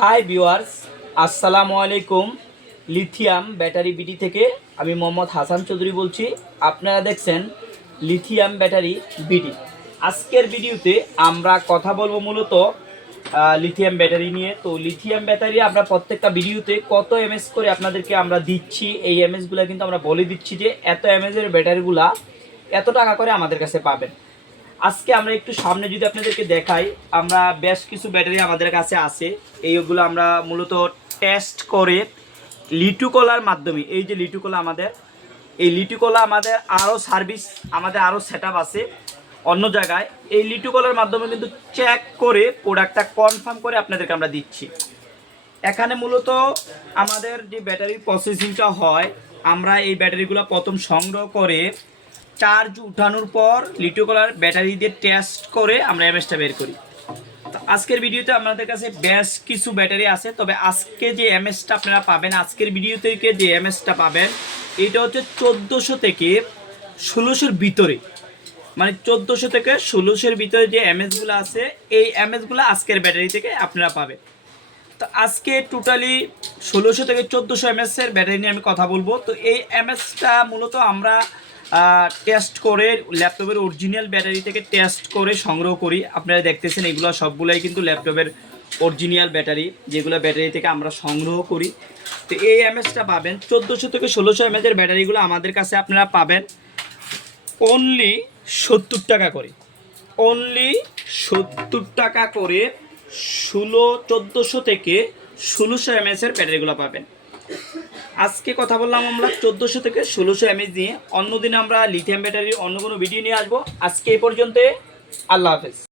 Hi viewers, আসসালামু আলাইকুম। Lithium battery BD থেকে আমি মোহাম্মদ হাসান চৌধুরী বলছি। আপনারা দেখছেন লিথিয়াম ব্যাটারি বিডি। আজকের ভিডিওতে আমরা কথা বলবো মূলত লিথিয়াম ব্যাটারি নিয়ে। তো লিথিয়াম ব্যাটারি আমরা প্রত্যেকটা ভিডিওতে কত এমএস করে আপনাদেরকে আমরা দিচ্ছি, এই এমএসগুলো কিন্তু আমরা বলে দিচ্ছি যে এত এমএসের ব্যাটারিগুলা এত টাকা করে আমাদের কাছে পাবেন। আজকে আমরা একটু সামনে যদি আপনাদেরকে দেখাই, আমরা বেশ কিছু ব্যাটারি আমাদের কাছে আছে। এইগুলো আমরা মূলত টেস্ট করে লিটুকলার মাধ্যমে, এই যে লিটুকলা আমাদের, এই লিটুকলা আমাদের আরও সার্ভিস, আমাদের আরও সেট আছে অন্য জায়গায়। এই লিটুকলার মাধ্যমে কিন্তু চেক করে প্রোডাক্টটা কনফার্ম করে আপনাদেরকে আমরা দিচ্ছি। এখানে মূলত আমাদের যে ব্যাটারি প্রসেসিংটা হয়, আমরা এই ব্যাটারিগুলো প্রথম সংগ্রহ করে চার্জ উঠানোর পর লিথিয়াম ব্যাটারি দিয়ে টেস্ট করে আমরা এমএসটা বের করি। তো আজকের ভিডিওতে আমাদের কাছে বেশ কিছু ব্যাটারি আছে, তবে আজকে যে এমএসটা আপনারা পাবেন, আজকের ভিডিও থেকে যে এমএসটা পাবেন, এটা হচ্ছে 1400 থেকে 1600-র ভিতরে, মানে 1400 থেকে 1600-র ভিতরে যে এমএসগুলো আছে, এই এমএসগুলো আজকের ব্যাটারি থেকে আপনারা পাবেন। তো আজকে টোটালি 1600 থেকে 1400 এমএসের ব্যাটারি নিয়ে আমি কথা বলবো। তো এই এমএসটা মূলত আমরা টেস্ট করে ল্যাপটপের অরিজিনাল ব্যাটারি থেকে টেস্ট করে সংগ্রহ করি। আপনারা দেখতেছেন এগুলো সবগুলাই কিন্তু ল্যাপটপের অরিজিনাল ব্যাটারি, যেগুলো ব্যাটারি থেকে আমরা সংগ্রহ করি। তো এই এমএসটা পাবেন 1400 থেকে 1600 এমএসের ব্যাটারিগুলো আমাদের কাছে আপনারা পাবেন অনলি 70 টাকা করে। অনলি 70 টাকা করে 1400 থেকে 1600 এমএসের ব্যাটারিগুলো পাবেন। আজকে কথা বললাম আমরা 1400 থেকে 1600 এমএস নিয়ে। অন্যদিন আমরা লিথিয়াম ব্যাটারির অন্য কোনো ভিডিও নিয়ে আসবো। আজকে এই পর্যন্ত, আল্লাহ হাফেজ।